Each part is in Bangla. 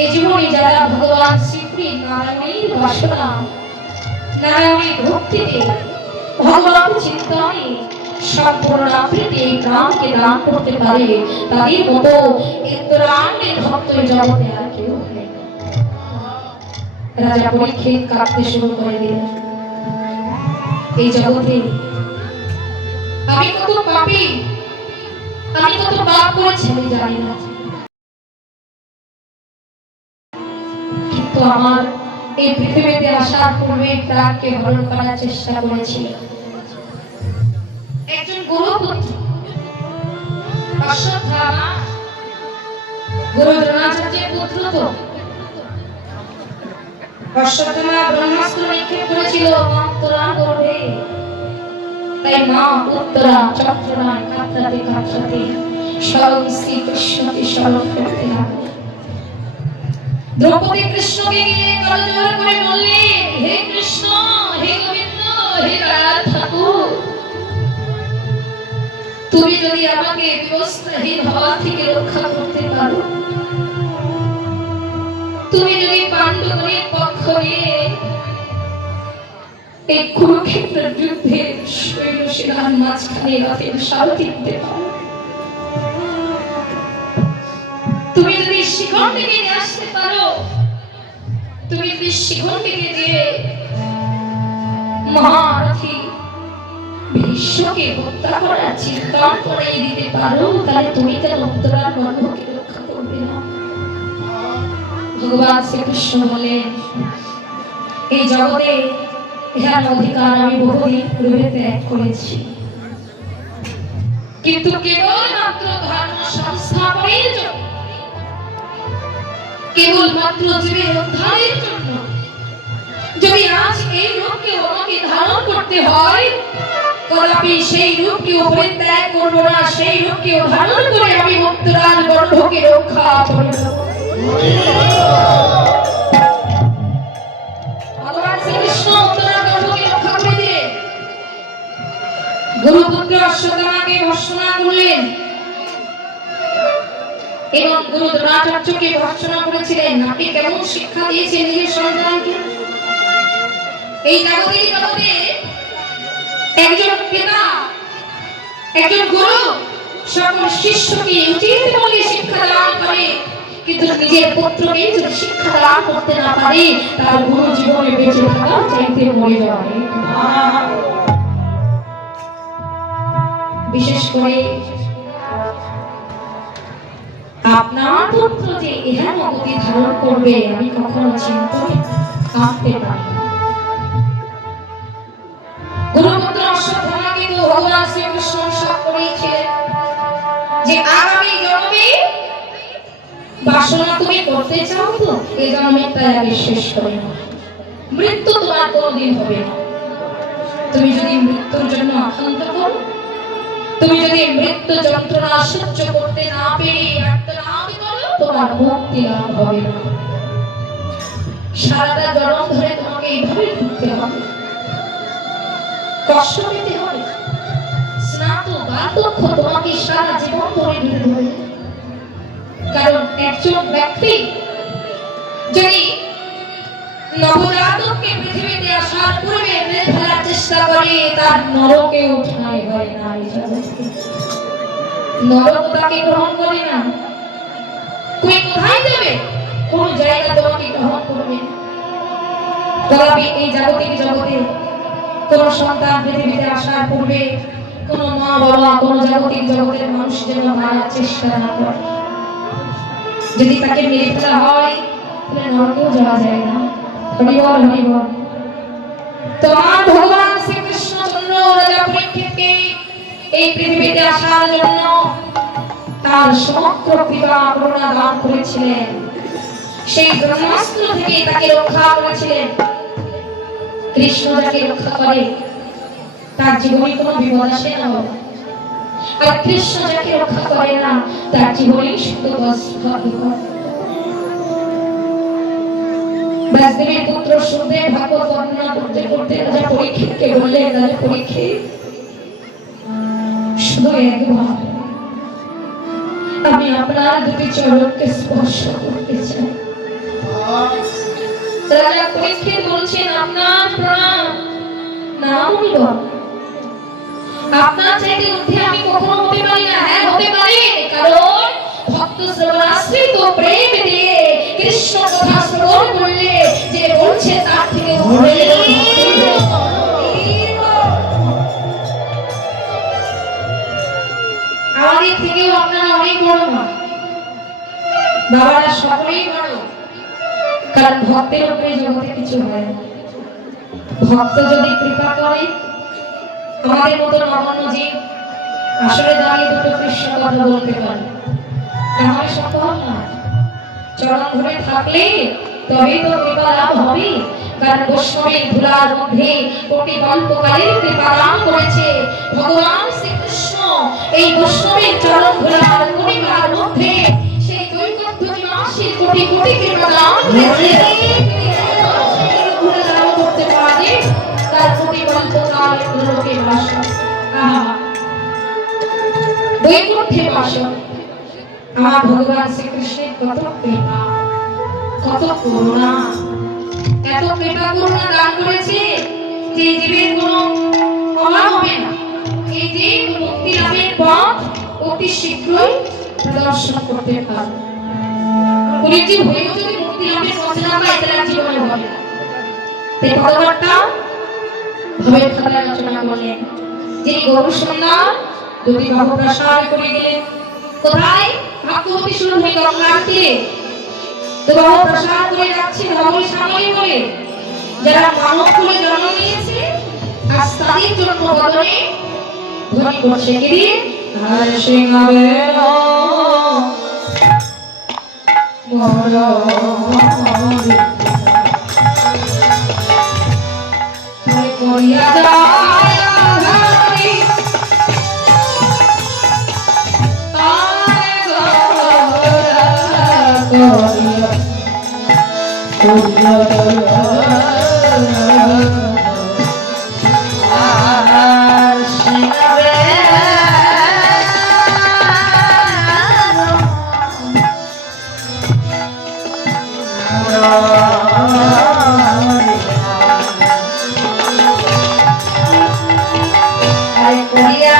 এই জীবনে যারা ভগবান শ্রী নারায়ণের বাসনা, নারায়ণের ভক্তিতে, ভগবান চিন্তায় সম্পূর্ণ প্রীতি প্রাণকে দান করতে পারে, তাদের মতো ইন্দ্রাণী ভক্ত জগতে আর কেউ নেই। রাজা পরীক্ষিত কাঁদতে শুরু করে দিলেন, এই জগতে আমি কত পাপী, আমি কত পাপ করেছি আমি জানি না, কিন্তু আমার এই পৃথিবীতে আসার পূর্বে প্রাণকে হরণ করার চেষ্টা করেছি একজন গুরুপুত্র অশ্বত্থামা, গুরু দ্রোণাচার্যের পুত্র। তো অশ্বত্থামা ব্রহ্মাস্ত্র নিক্ষেপ করেছিল উত্তরার গর্ভে, তাই মা উত্তরা চক্রনায় কাতরাতে কাতরাতে স্বয়ং শ্রীকৃষ্ণকে স্মরণ করতে লাগলেন। দ্রৌপদী কৃষ্ণকে নিয়ে করজোড় করে বললেন, হে কৃষ্ণ, হে গোবিন্দ, হে রাধা ঠাকুর, তুমি যদি আমাকে বিবস্ত্রহীন হওয়া থেকে রক্ষা করতে পারো, তুমি যদি পাণ্ডবদের পক্ষ নিয়ে এই কুরুক্ষেত্রের যুদ্ধে সৈন্যসেনার মাঝখানে রথের সারথি দিতে পারো, তুমি যদি শিখণ্ডীকে নিয়ে আসতে পারো, তুমি যদি শিখণ্ডীকে দিয়ে মহারথী ভীষ্মকে হত্যা করার চিন্তা করে দিতে পারো, তাহলে তুমি কেন উত্তরার গর্ভকে রক্ষা করবে না? ভগবান শ্রীকৃষ্ণ বলেন, এই জগতে ইহার অধিকার আমি বহুদিন পূর্বে ত্যাগ করেছি, কিন্তু কেবলমাত্র ধর্ম সংস্থাপনের জন্য, কেবলমাত্র জীবের উদ্ধারের জন্য যদি আজ এই রূপকে আমাকে ধারণ করতে হয়, কদাপি সেই রূপকে পরিত্যাগ করব না, সেই রূপকে ধারণ করে আমি উত্তরার গর্ভকে রক্ষা করে দেব। ভগবান শ্রীকৃষ্ণ উত্তরার গর্ভকে রক্ষা করে দিয়ে গুরুপুত্র অশ্বত্থামাকে ভর্ৎসনা করলেন এবং গুরু দ্রোণাচার্যকে ভর্ৎসনা করেছিলেন। আপনি কেমন শিক্ষা দিয়েছেন নিজের সন্তানকে? এই জগতে একজন পিতা, একজন গুরু সকল শিষ্যকে উচিত বলে শিক্ষা দান করে, কিন্তু নিজের পুত্রকে যদি শিক্ষা দান করতে না পারে, তার গুরু জীবনে বেঁচে থাকার চাইতে মরে যাবে। বিশেষ করে আপনার পুত্র যে ইহা গতি ধারণ করবে, আমি কখনো চিন্তা করতে পারি না। গুরুপুত্র অশ্বত্থামাকে তো ভগবান শ্রীকৃষ্ণ সাপ করেছিলেন যে আগামী জন্মে বাসনা তুমি করতে চাও, তো এই জন্মটা আগে শেষ করে নাও, মৃত্যু তোমার কোনোদিন হবে না। তুমি যদি মৃত্যুর জন্য আকাঙ্ক্ষা করো, তুমি যদি মৃত্যু যন্ত্রণা সহ্য করতে না পেরে আর্তনাদ করো, তোমার মুক্তি লাভ হবে না। সারাটা জন্ম ধরে তোমাকে এইভাবে ঘুরতে হবে, কষ্ট পেতে হবে, স্নাত বার্ধক্য তোমাকে সারা জীবন ধরে নিতে হবে। কারণ একজন ব্যক্তি যদি নবজাতককে পৃথিবীতে আসার পূর্বে মেরে ফেলার চেষ্টা করে, তার নরকে উঠায় হয় না। নরক তাকে গ্রহণ করে না। তুমি কোথায় যাবে? কোন জায়গা তোমাকে গ্রহণ করবে না। তবে এই জাগতিক জগতে কোন সন্তান পৃথিবীতে আসার পূর্বে কোন মা বাবা, কোন জাগতিক জগতের মানুষ যেন মারার চেষ্টা না করে। যদি তাকে মেরে ফেলা হয়, তাহলে নরকেও যাওয়া যায় না। হরিবল হরিবল। তোমার ভগবান শ্রীকৃষ্ণচন্দ্র রাজা পরীক্ষিতকে এই পৃথিবীতে আসার জন্য তার সমগ্র কৃপা করুণা দান করেছিলেন। সেই ব্রহ্মাস্ত্র থেকে তাকে রক্ষা করেছিলেন। কৃষ্ণ যাকে রক্ষা করে তার জীবনে কোনো বিপদ আসে না, আর কৃষ্ণ যাকে রক্ষা করে না তার জীবনে শুধু কষ্ট হয়। ব্যাসদেবের পুত্র সুদেব ভাগবত বর্ণনা করতে করতে রাজা পরীক্ষিতকে বললেন, রাজা পরীক্ষিত, শুধু একবার আমি আপনার দুটি চরণকে স্পর্শ করতে চাই। আপনার প্রণাম। না বলিব, আপনার চাইতে ঊর্ধ্বে আমি কখনো হতে পারি না। হ্যাঁ হতে পারি, কারণ ভক্ত শ্রবণাশ্রিত প্রেম দিয়ে কৃষ্ণ কথা শ্রবণ করলে যে বলছে তার থেকে আমাদের থেকেও আপনারা অনেক বড় মা, বাবারা সকলেই বড়, কারণ ভক্তের উপরে জগতে কিছু হয় না। ভক্ত যদি কৃপা করে, আমাদের মতো নগণ্য জীব আসলে দাঁড়িয়ে দুটো কৃষ্ণ কথা বলতে পারে, নাহলে সম্ভব না। চরণ ধরে থাকলে তবেই তো কৃপা লাভ হবে, কারণ বৈষ্ণবের ধুলার মধ্যে কোটি কল্পকালের কৃপা দান করেছে ভগবান শ্রীকৃষ্ণ। এই বৈষ্ণবের চরণ ধুলার কৃপার মধ্যে সেই দৈবত্য নিবাসী কোটি কোটি কৃপা দান করেছে। করতে পারে তার কোটি কল্পকাল লোকে বাস। বৈকুণ্ঠে বাস। আমার ভগবান শ্রীকৃষ্ণের কত কৃপা, কত করুণা, এত কৃপা করুণা দান করেছে যে জীবের কোনো অভাব হবে না। এই যে মুক্তি লাভের পথ অতি শীঘ্রই প্রদর্শন করতে পারবে। পরিচিত হয়েও যদি মুক্তি লাভের পথ না পায় তাহলে জীবনে হবে না। তাই পদকর্তা ভবের খাতা রচনা করলেন, যিনি গরু সন্ধ্যা দুটি বাহু প্রসার করে গেলেন। কোথায়? ভাগ্যবতী সুরভি গঙ্গার তীরে। তো বাহু প্রসার করে যাচ্ছে ধবল শ্যামলী বলে, যারা মানব কুলে জন্ম নিয়েছে আজ তাদের জন্ম বদনে ধ্বনি করছে গিরি হরে সিংহ বেলা করিয়া যায় আধারি আয় গৌরা করিয়া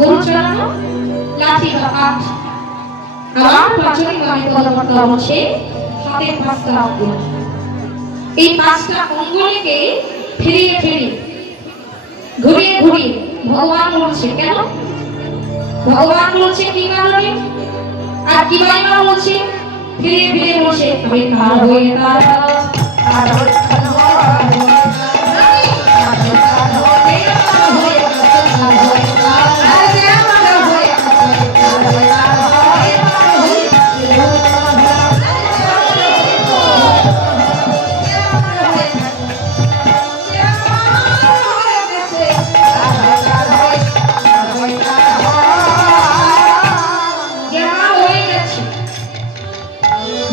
গরু চড়ানো লাঠি বা কাঠ, আবার পাঁচটি গায়ে পদার্থ আছে হাতে পাঁচটা অঙ্গুল। এই পাঁচটা অঙ্গুলকে ফিরিয়ে ফিরিয়ে ঘুরিয়ে ঘুরিয়ে ভগবান বলছে। কেন ভগবান বলছে? কি কারণে? আর কি বাইনা বলছে? ফিরিয়ে ফিরিয়ে বলছে আমি কার হয়ে তার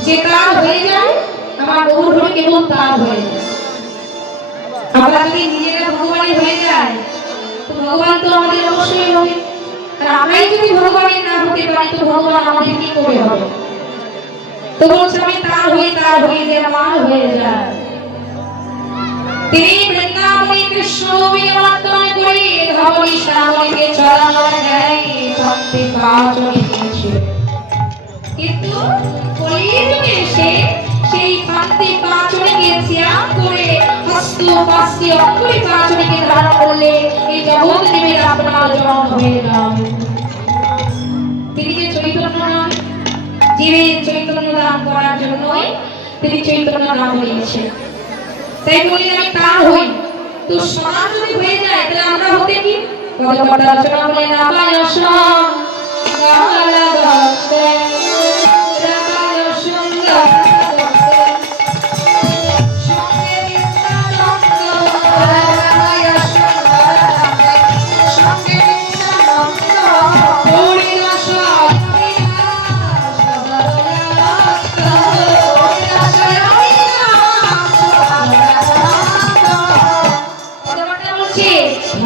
যে কার হয়ে যায় আমার গৌর হয়ে কেবল তার হয়ে যায়। আমরা যদি নিজেরা ভগবানের হয়ে যায় তো ভগবান তো আমাদের অবশ্যই হবে, আর আমরাই যদি ভগবানের না হতে পারি তো ভগবান আমাদের কি করে হবে? তো বলছে আমি তার হয়ে যে আমার হয়ে যায়। তিনি বৃন্দাবনে কৃষ্ণ বিমাতনে করে ধবনী শ্যামলীকে চরণ দেয় ভক্তি পাচনে দিয়েছে। কিন্তু কলিযুগে এসে সেই ভক্তি পাচনে ত্যাগ করে হস্ত পাস্তি অঙ্গুলি পাচনে ধারণ করলে এই জগৎ দেবের আপনার জন্ম হয়ে যাবে। তিনি যে চৈতন্য নাম, জীবের চৈতন্য দান করার জন্যই তিনি চৈতন্য নাম হয়েছে। তাই বলি আমি তার হই। তো সমান যদি হয়ে যায় তাহলে আমরা হতে কি পদকর্তা রচনা বলে না পায়স গালা গাতে রাগায় সুন্দর সঙ্গে নিত্যানন্দ রাগায় সুন্দর সঙ্গে নিত্যানন্দ গৌরী রস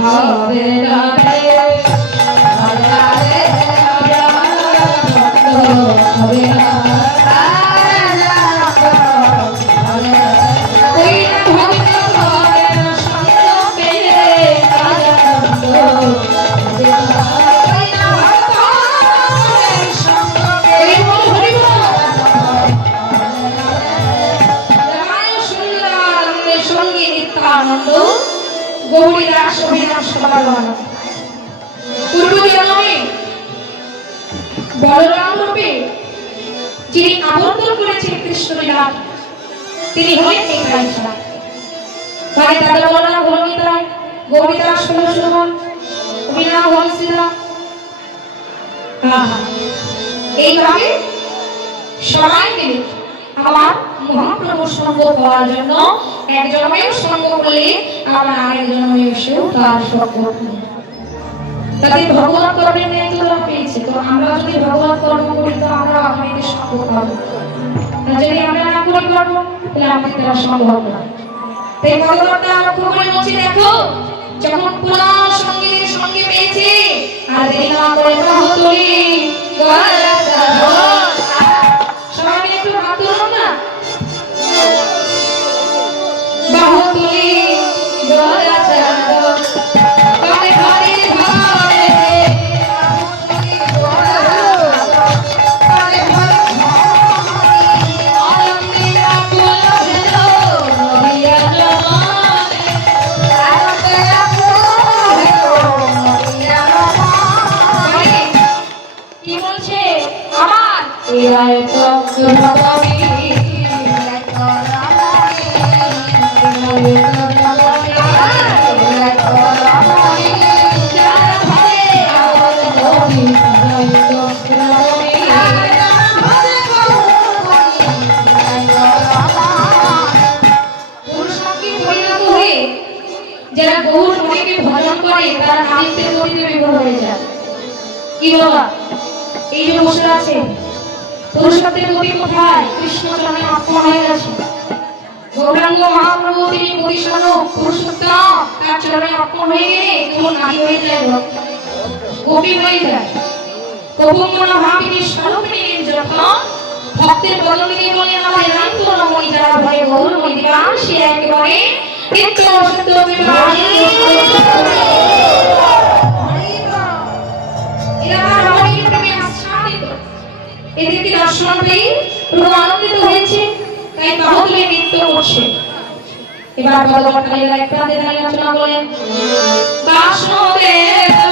Hare গৌরী রাস অভিনাশ সবার পূর্ব জন্মে বলরাম রূপে যিনি আবর্তন করেছেন কৃষ্ণ লীলা তিনি হলেন নিতাই ছাড়া। ভাই দাদা বলরাম হল নিতাই, গৌরী দাস হল সুমন, অভিনব হল শ্রীরাম। এইভাবে সবাই মিলে আমার মহাপ্রভুর সঙ্গ পাওয়ার জন্য এক জন্মের সঙ্গ করলে আমরা আরেক জন্মে এসেও তার সঙ্গ করি। তাদের ভগবত কর্মের ন্যায় তোরা পেয়েছে, তো আমরা যদি ভগবত কর্ম করি তো আমরা আমাদের সঙ্গ পাবো, আর যদি আমরা না করি কর্ম তাহলে আমাদের দ্বারা সম্ভব না। তাই ভগবতটা লক্ষ্য করে বলছি দেখো যখন পুরা সঙ্গীদের সঙ্গে পেয়েছে আর দেরি না করে বাহু তুলি সবাই একটু হাত তুলুন না। বাহু তুলি গলা চাঁদ কানে ঘরে ঘরে কানে ঘরে আনন্দে আকুল হলো নদিয়া জমানে আনন্দে আকুল হলো নদিয়া জমানে। কি বলছে আমার এরাই তো ভগবানী যারা গৌর হরিকে ভজন করে তারা নামিতে গতিতে বিভোর হয়ে যায়। কি বাবা এই যে বসে আছে পুরুষত্বের গতি কোথায়? কৃষ্ণ চরণে আত্মা হয়ে গেছে। গৌরাঙ্গ মহাপ্রভু তিনি প্রতিসন্ন পুরুষোত্তম, তার চরণে আত্মা হয়ে গেলে কেমন নারী হয়ে যায়, গোপী হয়ে যায়। কপুমনা ভাবিনী স্বরূপিনী যখন ভক্তের বদলিনী বলে আমাদের রান্ত নমই যারা ভয়ে গৌর মন্দিরা সে একেবারে নিত্য সত্য বিবাহ দর্শন পেয়ে প্রভু আনন্দিত হয়েছে, তাই কাহতুলি নৃত্য করছে। এবার ভগবত লীলা এক প্রান্তে দাঁড়িয়ে রচনা বলেন বাসুদেব